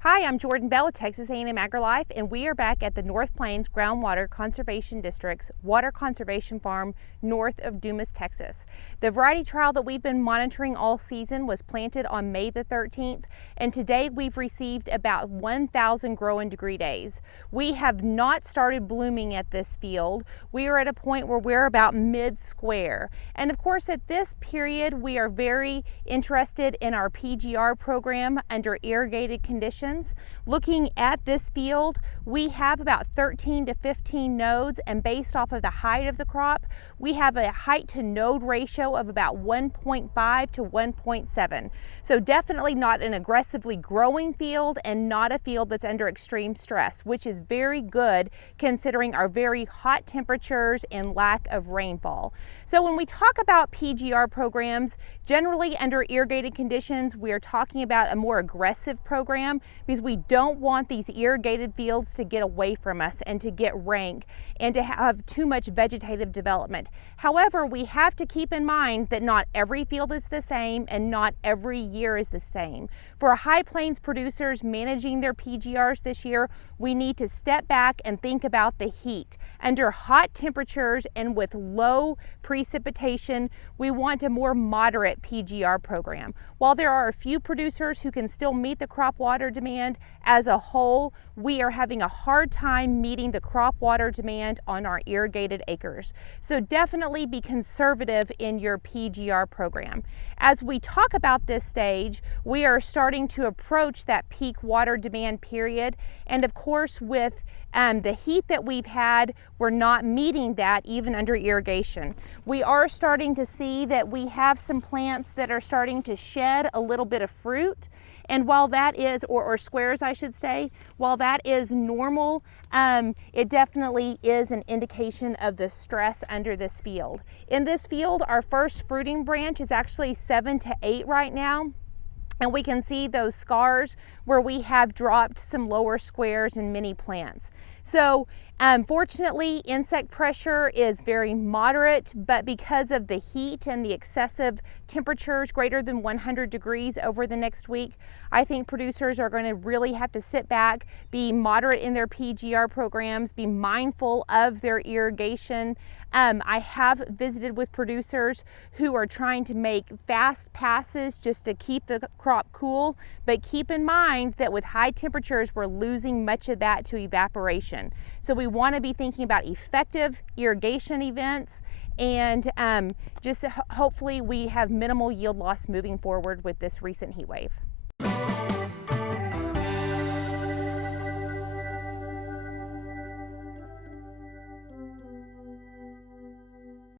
Hi, I'm Jourdan Bell of Texas A&M AgriLife, and we are back at the North Plains Groundwater Conservation District's Water Conservation Farm north of Dumas, Texas. The variety trial that we've been monitoring all season was planted on May the 13th, and today we've received about 1,000 growing degree days. We have not started blooming at this field. We are at a point where we're about mid-square. And of course, at this period, we are very interested in our PGR program under irrigated conditions. Looking at this field, we have about 13 to 15 nodes, and based off of the height of the crop, we have a height to node ratio of about 1.5 to 1.7. So definitely not an aggressively growing field and not a field that's under extreme stress, which is very good considering our very hot temperatures and lack of rainfall. So when we talk about PGR programs, generally under irrigated conditions, we are talking about a more aggressive program because we don't want these irrigated fields to get away from us and to get rank and to have too much vegetative development. However, we have to keep in mind that not every field is the same and not every year is the same. For High Plains producers managing their PGRs this year, we need to step back and think about the heat. Under hot temperatures and with low precipitation, we want a more moderate PGR program. While there are a few producers who can still meet the crop water demand, as a whole, we are having a hard time meeting the crop water demand on our irrigated acres. So definitely be conservative in your PGR program. As we talk about this stage, we are starting to approach that peak water demand period. And of course, with the heat that we've had, we're not meeting that even under irrigation. We are starting to see that we have some plants that are starting to shed a little bit of fruit. And while that is, or squares I should say, while that is normal, it definitely is an indication of the stress under this field. In this field, our first fruiting branch is actually 7 to 8 right now. And we can see those scars where we have dropped some lower squares in many plants. So fortunately, insect pressure is very moderate, but because of the heat and the excessive temperatures greater than 100 degrees over the next week, I think producers are going to really have to sit back, be moderate in their PGR programs, be mindful of their irrigation. I have visited with producers who are trying to make fast passes just to keep the crop cool, but keep in mind that with high temperatures, we're losing much of that to evaporation. So we want to be thinking about effective irrigation events and just hopefully we have minimal yield loss moving forward with this recent heat wave.